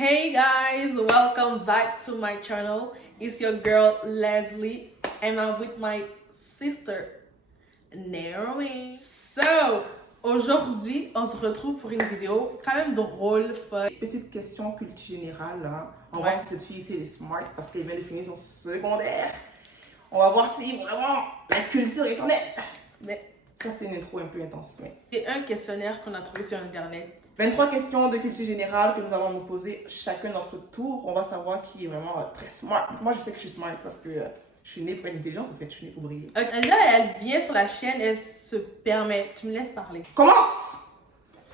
Hey guys, welcome back to my channel. It's your girl Leslie and I'm with my sister Naomi. So, aujourd'hui, on se retrouve pour une vidéo quand même drôle, fun. Petite question culture générale. Hein. On va voir si cette fille ici elle est smart parce qu'elle vient de finir son secondaire. On va voir si vraiment la culture est honnête. Mais ça, c'est une intro un peu intense. Mais... c'est un questionnaire qu'on a trouvé sur internet. 23 questions de culture générale que nous allons nous poser chacun notre tour. On va savoir qui est vraiment très smart. Moi, je sais que je suis smart parce que je suis née pour être intelligente. En fait, je suis née pour briller. Là, elle vient sur la chaîne, elle se permet. Tu me laisses parler. Commence!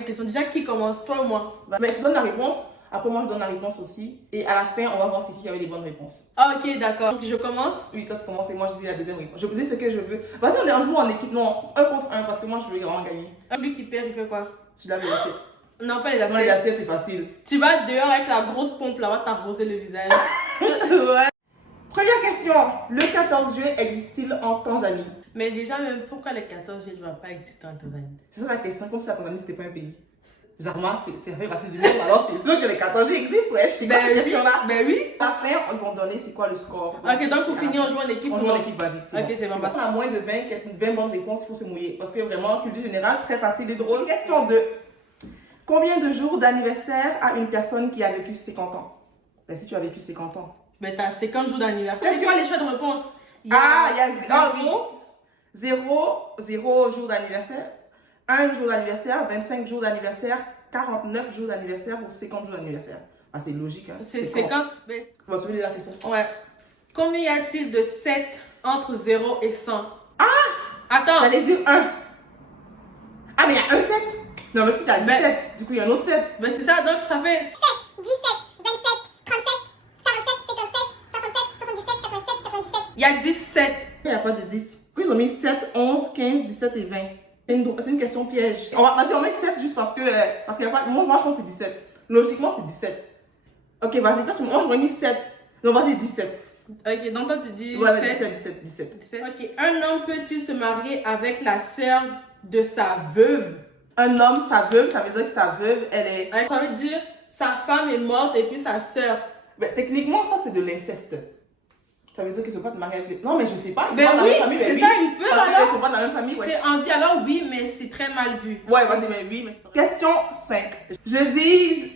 La question déjà, qui commence, toi ou moi? Mais tu donnes la réponse. Après, moi, je donne la réponse aussi. Et à la fin, on va voir c'est qui avait les bonnes réponses. Ah, ok, d'accord. Donc, je commence. Oui, toi, tu commences et moi, je dis la deuxième réponse. Je dis ce que je veux. Vas-y, on est un jour en équipe. Non, un contre un parce que moi, je veux vraiment gagner. Celui qui perd, il fait quoi? Tu laves les assiettes. Non, pas les Non, les assiettes. assiettes, c'est facile. Tu vas dehors avec la grosse pompe là-bas, t'arroser le visage. Ouais. Première question. Le 14 juillet existe-t-il en Tanzanie? Mais déjà, même pourquoi le 14 juillet ne va pas exister en Tanzanie? C'est ça la question. Comme si la Tanzanie, c'était pas un pays. Zarma, c'est fait partie du monde. Alors, c'est sûr que le 14 juillet existe, ouais. Je sais pas cette question-là. Ben oui. À la fin, on va donner c'est quoi le score. Ok, donc pour finir, on joue en équipe. On joue en équipe, vas-y. Ok, c'est bon. Parce qu'on a moins de 20 bonnes réponses, il faut se mouiller. Parce que vraiment, culture générale, très facile et drôle. Question 2. Combien de jours d'anniversaire a une personne qui a vécu 50 ans? Ben, si tu as vécu 50 ans. Mais t'as 50 jours d'anniversaire. C'est quoi les choix de réponse? Il y a 0 jours d'anniversaire, 1 jour d'anniversaire, 25 jours d'anniversaire, 49 jours d'anniversaire ou 50 jours d'anniversaire. Ah, c'est logique, hein? C'est 50. On va soulever la question. Ouais. Combien y a-t-il de 7 entre 0 et 100? Ah! Attends. J'allais dire 1. Ah, mais il y a un 7. Non, mais si tu as 17, du coup, il y a un autre 7. Ben c'est ça, donc ça fait 17, 27, 37, 47, 67, 77, 67, 77, 97. il y a 17. Il n'y a pas de 10. Puis ils ont mis 7, 11, 15, 17 et 20. C'est une question piège. Vas-y, on met 7 juste parce qu'il y a pas. Moi, je pense que c'est 17. Logiquement, c'est 17. Ok, vas-y, moi, j'aurais mis 7. Non, vas-y, 17. Ok, donc toi tu dis Ouais, 7. 17. Ok, un homme peut-il se marier avec la sœur de sa veuve? Un homme, sa veuve, ça veut dire que sa veuve, elle est. Ça veut dire sa femme est morte et puis sa sœur. Mais techniquement, ça, c'est de l'inceste. Ça veut dire qu'ils ne sont pas de mariés avec. Non, mais je sais pas. Ils Ben sont pas oui, dans la même famille. c'est mais ça, oui. ils peuvent Parce alors. qu'ils sont pas dans la même famille, ouais. C'est anti, alors oui, mais c'est très mal vu. Ouais, vas-y, mais oui, mais c'est... Question 5. Je divise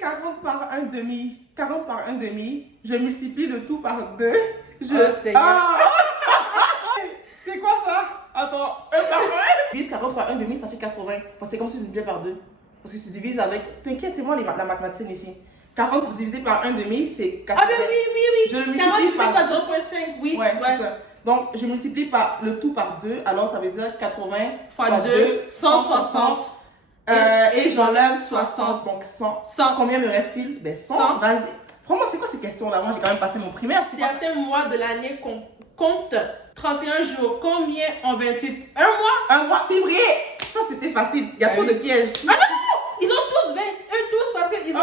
40 par 1 demi. 40 par 1 demi. Je multiplie le tout par 2. Oh, Seigneur. C'est quoi ça? Attends, 1 par 1. Je divise 40 par 1 demi, ça fait 80. Parce que c'est comme si tu multipliais par 2. Parce que tu divises avec... T'inquiète, c'est moi la mathématicienne ici. 40 divisé par 1 demi, c'est 80. Ah ben oui. Je le 40 multiplie divisé par... par 0,5, oui. Ouais, c'est ça. Donc, je multiplie par le tout par 2. Alors, ça veut dire 80 Fois 2, 160. Et j'enlève 60. Donc, 100. 100. Combien me reste-t-il? Ben, 100. 100. Vas-y. Franchement, c'est quoi ces questions-là? Moi, j'ai quand même passé mon primaire. Certains mois de l'année comptent 31 jours. Combien en 28? Un mois? Un mois, février. Ça, c'était facile. Il y a trop de pièges. Ah non! Ils ont tous 20. Eux tous parce qu'ils ont...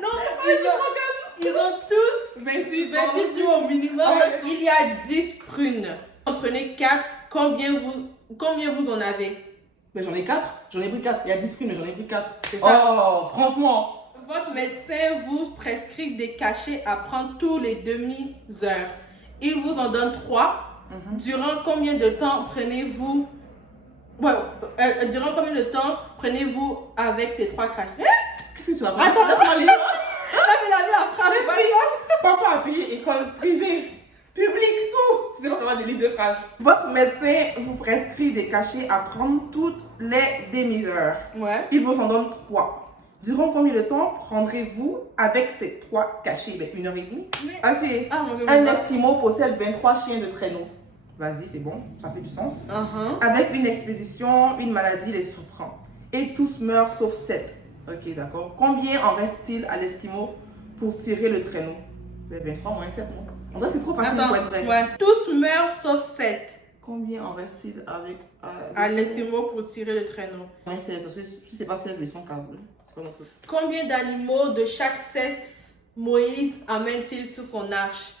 Non, ils ont tous 28 jours au minimum. Il y a 10 prunes. Vous prenez 4. Combien vous en avez? Mais j'en ai 4. J'en ai pris 4. Il y a 10 prix, mais j'en ai pris 4. C'est ça. Oh, franchement. Votre médecin vous prescrit des cachets à prendre tous les demi-heures. Il vous en donne 3. Durant combien de temps prenez-vous avec ces 3 cachets? Qu'est-ce que tu as pris? Attends, laisse-moi lire. la phrase. Papa a payé école privée, publique, tout. Tu sais pas comment des livres de phrases. Votre médecin vous prescrit des cachets à prendre toutes les demi-heures. Ouais. Il vous en donne 3. Durant combien de temps prendrez-vous avec ces 3 cachets? Ben, 1h30. Mais... Ok. Ah, mon Dieu, Un Esquimau possède 23 chiens de traîneau. Vas-y, c'est bon, ça fait du sens. Avec une expédition, une maladie les surprend. Et tous meurent sauf 7. Ok, d'accord. Combien en reste-t-il à l'Esquimau pour tirer le traîneau? Ben, 23 moins 7, non? En vrai, c'est trop facile pour être vrai. Ouais. Tous meurent sauf 7. Combien en reste-t-il avec À l'Esquimau pour tirer le traîneau. Moins 16, parce que si c'est pas 16, ils sont câbles. C'est pas notre truc. Combien d'animaux de chaque sexe Moïse amène-t-il sur son arche?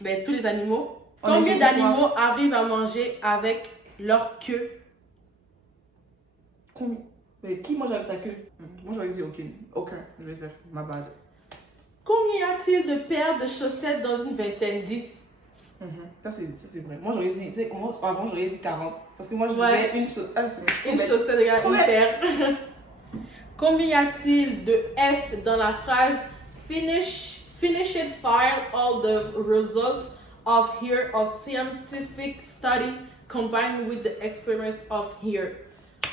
Ben, tous les animaux. Combien d'animaux arrivent à manger avec leur queue? Combien? Mais qui mange avec sa queue? Moi, j'aurais dit aucune. Aucun. Je vais dire, ma bad. Combien y a-t-il de paires de chaussettes dans une vingtaine? 10. Ça, c'est vrai. Moi, j'aurais dit, tu sais, avant, j'aurais dit 40. Parce que moi, je Ouais. disais une chose. Ah, c'est Une chaussette, regarde, Trop une bête. paire. Combien y a-t-il de F dans la phrase finish it, file all the results of here of scientific study combined with the experience of here?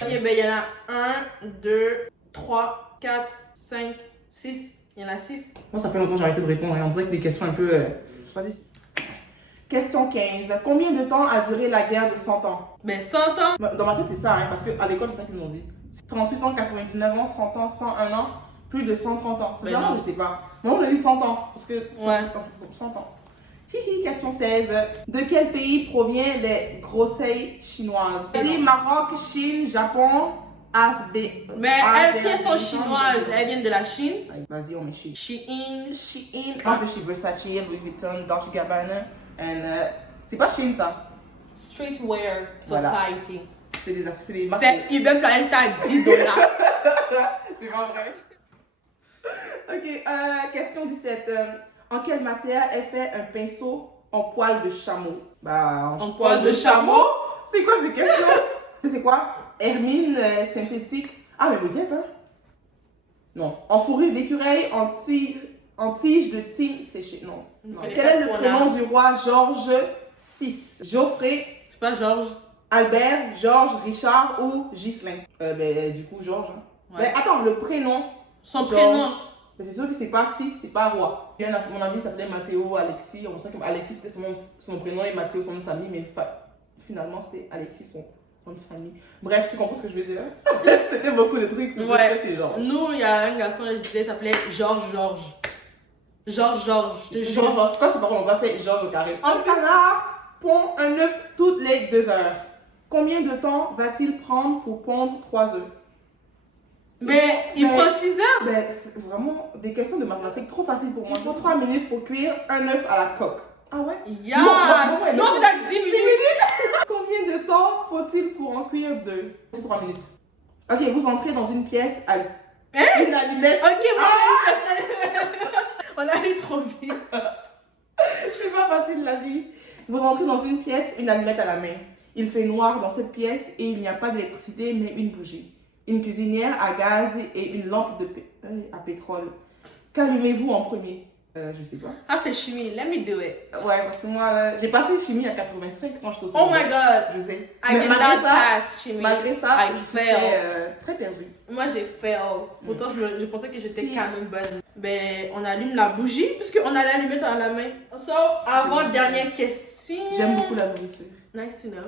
Ok, ben, il y en a 1, 2, 3, 4, 5, 6. Il y en a 6. Moi, ça fait longtemps que j'ai arrêté de répondre. On dirait que des questions un peu. Vas-y. Question 15. Combien de temps a duré la guerre de 100 ans? Ben, 100 ans. Dans ma tête, c'est ça, hein, parce qu'à l'école, c'est ça qu'ils nous ont dit. 38 ans, 99 ans, 100 ans, 101 ans, plus de 130 ans. C'est Ben ça, non. je sais pas. Moi, je dis 100 ans, parce que Ouais. 100 ans. Hihi, question 16. De quel pays provient les grosseilles chinoises? J'ai dit Maroc, Chine, Japon, Asbé. Mais elles sont chinoises. Elles viennent de la Chine. Vas-y, on met Chine. Shein. Shein. Moi, je suis Versace, Louis Vuitton, Dolce Gabbana. C'est pas Chine, ça. Streetwear Voilà. Society. C'est des affaires, c'est des marques. C'est Urban Planet à 10 $. C'est pas vrai. Ok, question 17. En quelle matière est fait un pinceau en poil de chameau? Bah, En poil de chameau? C'est quoi ces questions? C'est quoi? Hermine synthétique. Ah, mais peut-être, hein? Non. En fourrure d'écureuil, en tige de cygne séchée. Non. Non. connais Quel pas est le trop prénom l'art. du roi Georges VI? Geoffrey, C'est pas Georges. Albert, Georges, Richard ou Ghislain? Du coup, Georges. Hein. Ouais. Mais attends, le prénom. Son Georges. prénom. Mais c'est sûr que c'est pas 6, c'est pas roi. Mon ami s'appelait Mathéo Alexis. On sait que Alexis c'était son prénom et Mathéo son nom de famille, mais finalement c'était Alexis son nom de famille. Bref, tu comprends ce que je veux dire? C'était beaucoup de trucs. Mais Ouais. c'est Georges. Nous, il y a un garçon, je disais, il s'appelait Georges. Georges, je te jure. Georges, je pense que c'est pas qu'on va faire Georges au carré. Un canard pond un œuf toutes les 2 heures. Combien de temps va-t-il prendre pour pondre 3 œufs? Mais il prend 6 heures. Ben, c'est vraiment des questions de mathématiques trop faciles pour moi. Il faut 3 minutes pour cuire un œuf à la coque. Ah ouais? Ya! Non, Non, mais t'as 10 minutes. Combien de temps faut-il pour en cuire 2? C'est 3 minutes. Ok, vous entrez dans une pièce à une allumette. Ok, on a eu trop vite. C'est pas facile la vie. Vous entrez dans une pièce, une allumette à la main. Il fait noir dans cette pièce et il n'y a pas d'électricité mais une bougie. Une cuisinière à gaz et une lampe à pétrole. Qu'allumez-vous en premier? Je sais pas. Ah, c'est chimie. Let me do it. Ouais, parce que moi, là, j'ai passé chimie à 85 quand j'étais au Oh my secondaire. god. Je sais. I Mais did malgré not ça, pass chimie. malgré ça, I je suis fail. très perdue. Moi, j'ai fail. Pourtant, je pensais que j'étais quand même bonne. Ben, on allume la bougie, puisqu'on a l'allumette à la main. So, avant-dernière question. J'aime beaucoup la nourriture. Nice to know.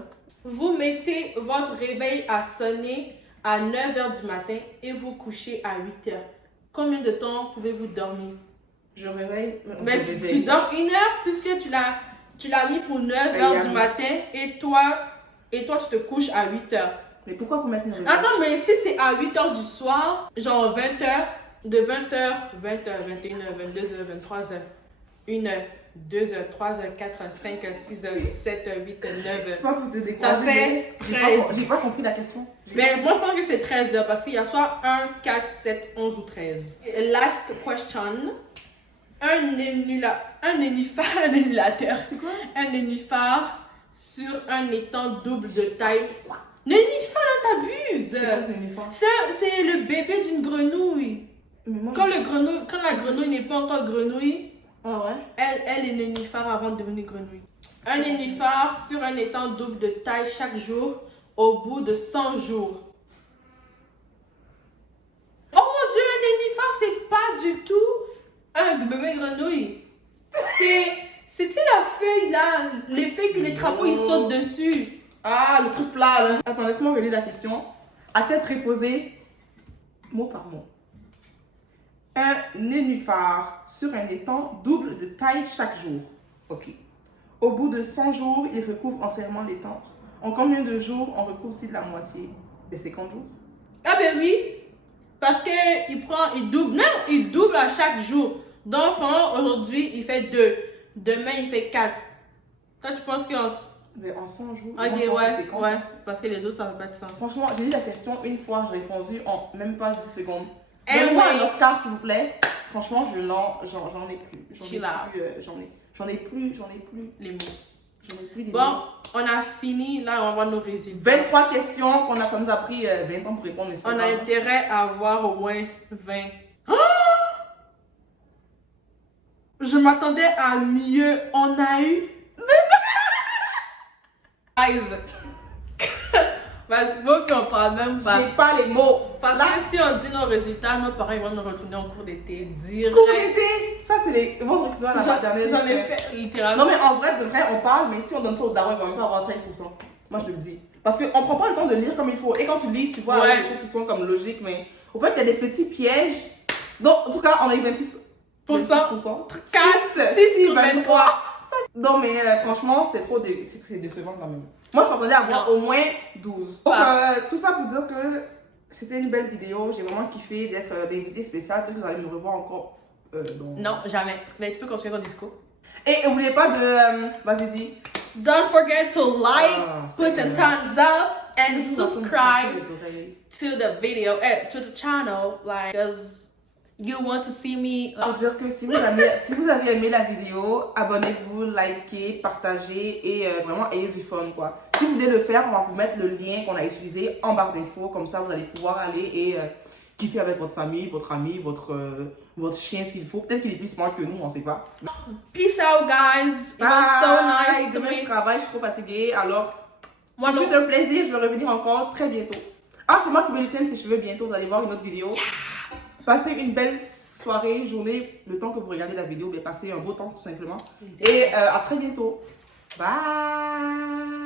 Vous mettez votre réveil à sonner à 9h du matin et vous couchez à 8h. Combien de temps pouvez-vous dormir? Je réveille. Ben, tu dors 1 heure puisque tu l'as mis pour 9h Ben, du matin et toi, tu te couches à 8h. Mais pourquoi vous mettez un réveil? Attends, mais si c'est à 8h du soir, genre 20h, de 20h, 21h, 22h, 23h, 1h, 2h, 3h, 4h, 5h, 6h, 7h, 8h, 9h. C'est pas pour te décourager. Ça fait mais 13. J'ai pas compris la question. Mais moi, je pense que c'est 13 heures parce qu'il y a soit 1, 4, 7, 11 ou 13. Last question. Un énulateur. C'est quoi? Un nénuphar sur un étang double de taille. Nénuphar, là, t'abuses. C'est quoi le nénuphar? C'est le bébé d'une grenouille. Mais moi, Quand la grenouille n'est pas encore grenouille, Ah ouais? elle est nénuphar avant de devenir grenouille. Un nénuphar sur un étang double de taille chaque jour au bout de 100 jours. Oh mon dieu, un nénuphar, c'est pas du tout un bébé grenouille. C'est-tu la feuille là? Les feuilles que les crapauds ils sautent dessus. Ah, le truc plat là. Attends, laisse-moi relire la question. À tête reposée, mot par mot. Un nénuphar sur un étang double de taille chaque jour. Ok. Au bout de 100 jours, il recouvre entièrement l'étang. En combien de jours on recouvre-t-il la moitié? De 50 jours. Ah ben oui, parce que il double à chaque jour. Donc aujourd'hui il fait 2, demain il fait 4. Toi tu penses Mais en 100 jours. Ok, moi, je pense que c'est quand. ouais. Parce que les autres, ça fait pas de sens. Franchement, j'ai lu la question une fois, j'ai répondu en même pas 10 secondes. Anyway. Donne-moi un Oscar, s'il vous plaît. Franchement, j'en ai plus. Chill out. J'en ai plus Les mots. J'en ai plus les Bon, mots. on a fini. Là, on va voir nos résultats. 23 questions ça nous a pris 20 ans pour répondre. Mais c'est pas On a grave. intérêt à avoir au moins 20. Je m'attendais à mieux. On a eu. Guys. Vas-y, bon, qu'on parle même pas. J'ai pas les mots. Parce Là, que si on dit nos résultats, nos parents ils vont nous retourner en cours d'été. Direct. cours d'été. Ça, c'est les. Votre recrutement, la maternelle. J'en ai fait littéralement. Non, mais en vrai, de vrai, on parle, mais si on donne ça au daron, il va même pas avoir 13%. Moi, je te le dis. Parce qu'on prend pas le temps de lire comme il faut. Et quand tu lis, tu vois Ouais. des choses qui sont comme logiques, mais au fait, il y a des petits pièges. Donc, en tout cas, on a eu 26%. 4, 6 sur 23. Non, mais franchement, c'est trop c'est décevant quand même. Moi, je m'attendais à avoir au moins 12. Donc, tout ça pour dire que c'était une belle vidéo. J'ai vraiment kiffé d'être l'invité spécial. Peut-être que vous allez me revoir encore. Non, jamais. Mais tu peux continuer ton discours. Et n'oubliez pas de. Vas-y, dis. Don't forget to like, c'est put a vrai. thumbs up, and Vous allez me subscribe casser les oreilles. to the video, to the channel, like, because you want to see me. Pour dire que si vous avez aimé la vidéo, abonnez-vous, likez, partagez et vraiment ayez du fun quoi. Si vous voulez le faire, on va vous mettre le lien qu'on a utilisé en barre d'infos, comme ça vous allez pouvoir aller et kiffer avec votre famille, votre ami, votre chien s'il faut. Peut-être qu'il est plus smart que nous, on sait pas. Peace out, guys. It was so nice to Demain je meet. travaille, je suis trop fatiguée, alors Moi, ça non. fait un plaisir, je vais revenir encore très bientôt. Ah, c'est moi qui vais lui teindre ses cheveux bientôt, vous allez voir une autre vidéo. Passez une belle soirée, journée, le temps que vous regardez la vidéo, mais passez un beau temps tout simplement. Et à très bientôt. Bye.